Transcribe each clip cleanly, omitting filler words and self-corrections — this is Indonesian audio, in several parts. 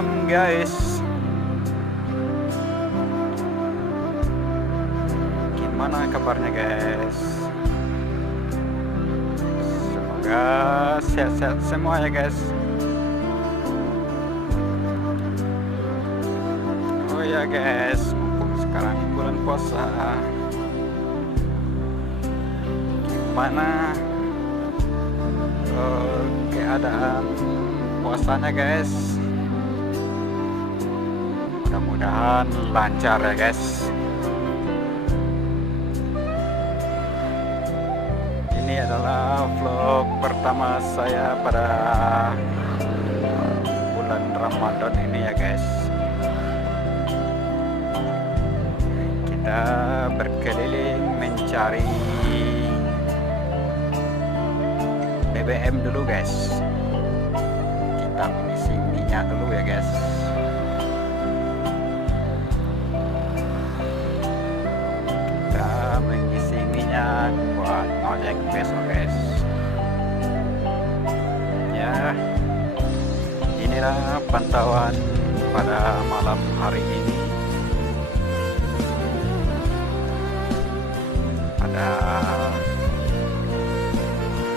malam guys. Gimana kabarnya guys? Semoga sehat-sehat semua ya guys. Oh ya guys, mumpung sekarang bulan puasa, gimana keadaan puasanya guys? Mudah-mudahan lancar ya guys. Ini adalah vlog pertama saya pada bulan Ramadan ini ya guys. Kita berkeliling mencari BBM dulu guys. Kita mengisi minyak dulu ya guys. Kita mengisi minyak buat ojek besok guys. Ya, inilah pantauan pada malam hari ini. Pada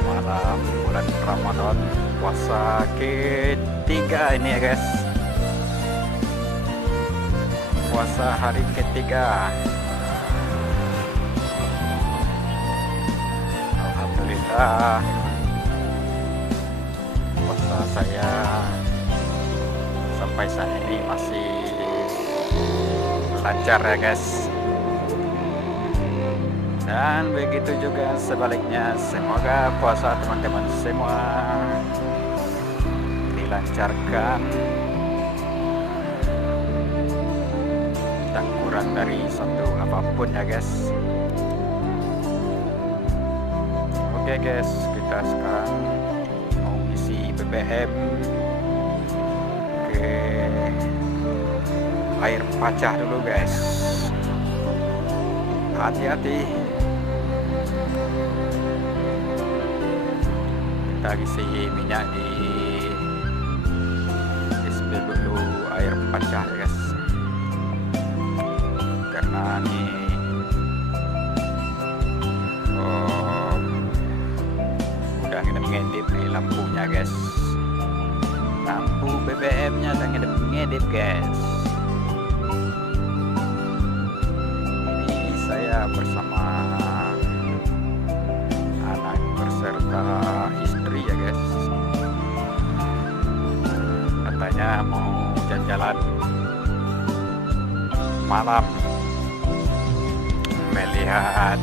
malam bulan Ramadan puasa ketiga ini ya guys. Puasa hari ketiga. Alhamdulillah puasa saya sampai saat ini masih lancar ya guys. Dan begitu juga sebaliknya, semoga puasa teman-teman semua dilancarkan dan kurang dari satu apapun ya guys. Oke guys, kita sekarang mau isi BBM ke air pacah dulu guys. Hati-hati. Kita isi minyak di spill dulu air pacah ya guys, karena nih udah ngedip-ngedip nih lampunya guys. Lampu BBM nya udah ngedip-ngedip guys. Ini saya bersama anak berserta istri ya guys. Katanya mau jalan-jalan malam, melihat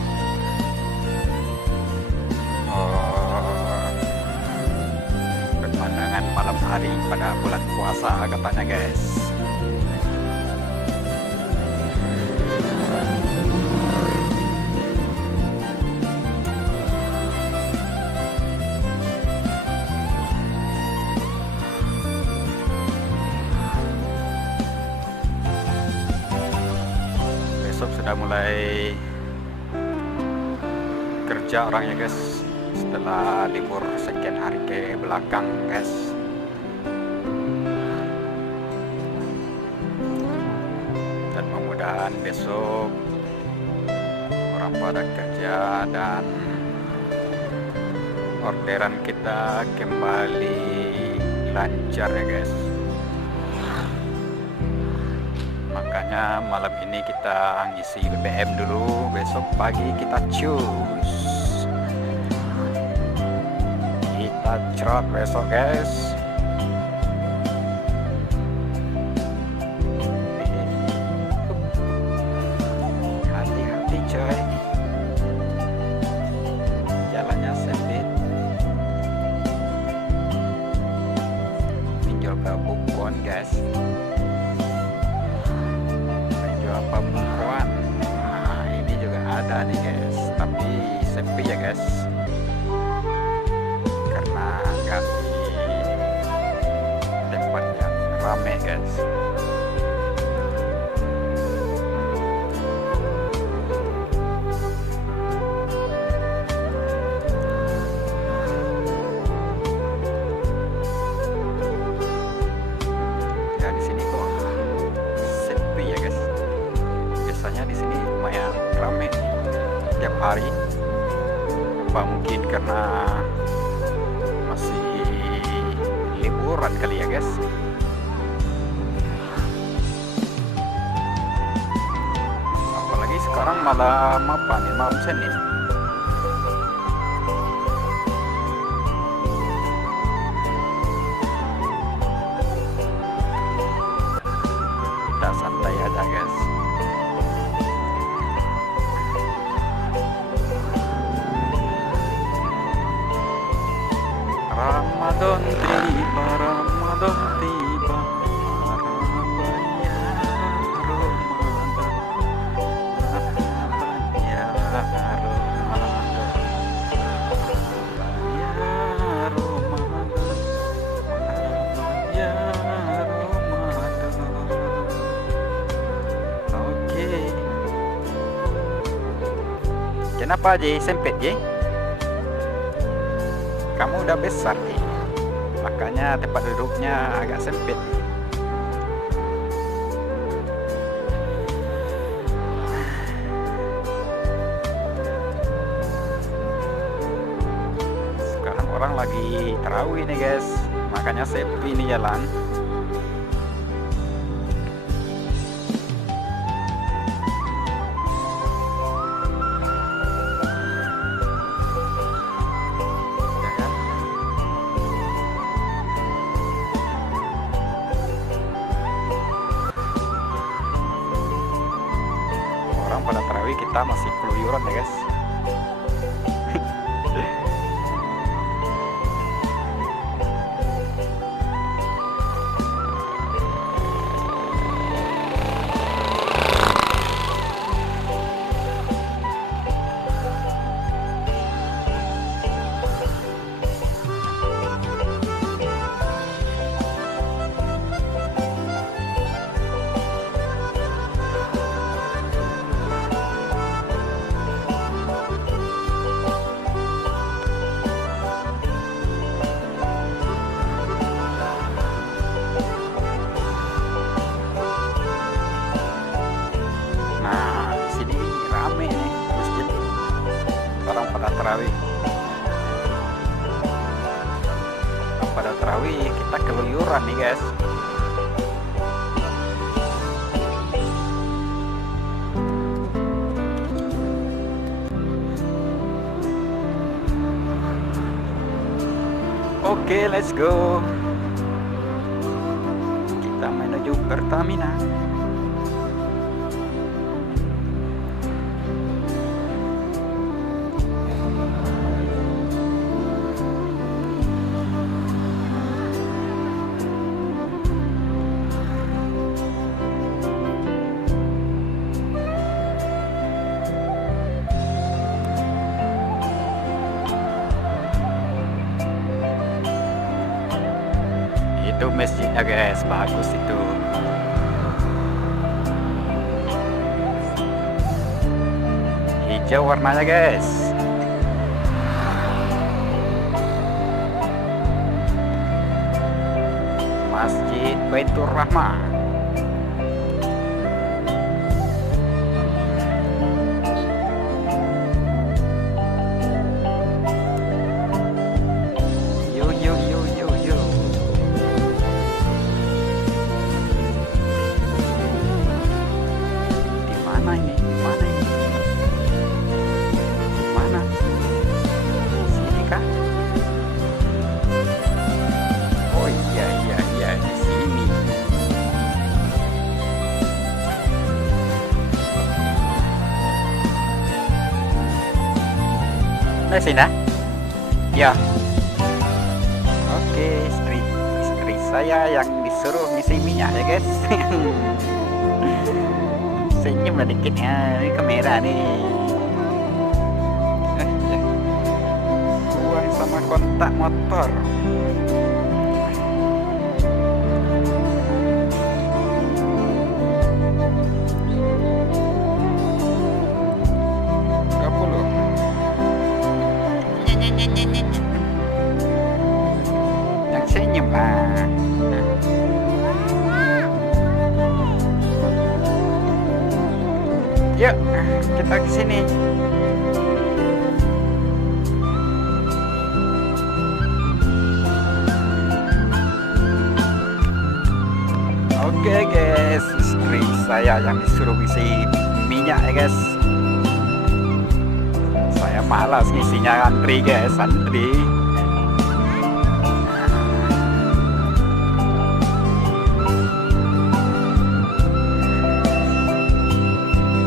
pemandangan malam hari pada bulan puasa katanya guys. Besok sudah mulai kerja orangnya guys, setelah libur sekian hari ke belakang guys. Dan mudah-mudahan besok orang pada kerja dan orderan kita kembali lancar ya guys. Makanya malam ini kita ngisi BBM dulu, besok pagi kita cus. Kita cerot besok guys. Hati-hati coy, jalannya sempit. Pinjol ke Bukuan guys. Pembukuan, nah ini juga ada nih guys, tapi sepi ya guys, karena nggak di tempat yang rame guys. setiap hari. Apa mungkin karena masih liburan kali ya guys. Apalagi sekarang malam apa nih, malam Senin. Kita santai aja guys. Ramadan tiba, Ramadan tiba, marhaban ya Ramadan, marhaban ya Ramadan, marhaban ya Ramadan, marhaban ya Ramadan. Oke. Kenapa J? Sempit J? Kamu udah besar nih, makanya tempat duduknya agak sempit. Sekarang orang lagi tarawih nih guys, makanya sepi nih jalan. Orang pada tarawih, kita masih keluyuran ya guys. Tarawih. Pada tarawih kita keluyuran nih guys. Oke, let's go. Kita menuju Pertamina. Itu masjidnya guys, bagus itu. Hijau warnanya guys. Masjid Baitur Rahmah. Sini ya. Oke, istri saya yang disuruh ngisi minyak ya guys. Senyum lah dikit ya, ini kamera nih. Uang sama kontak motor. Yang senyum lah. Yuk kita ke sini. Oke guys, istri saya yang disuruh isi minyak ya guys. Saya malas ngisinya, antri guys, antri.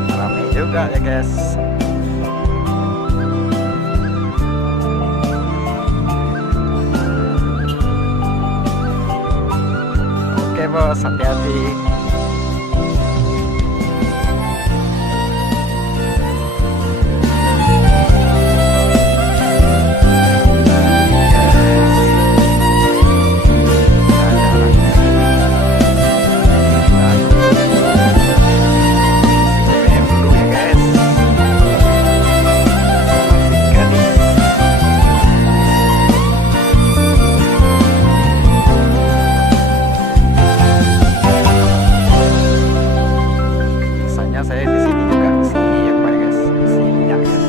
Rame juga ya guys. Oke bos, hati-hati. Saya di sini juga isi apa ya guys, isi minyak guys.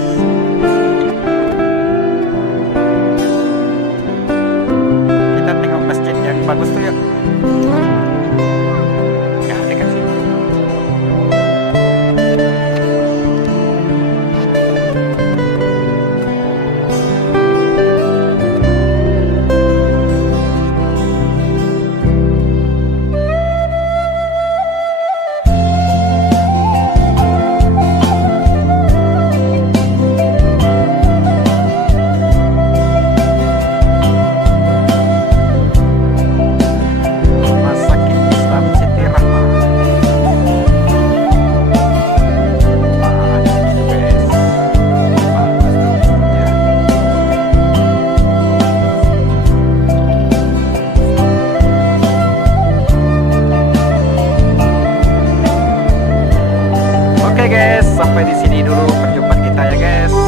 Kita tengok masjid yang bagus tuh yuk. Nggak ada kan sih. Oke guys, sampai di sini dulu perjumpaan kita ya guys.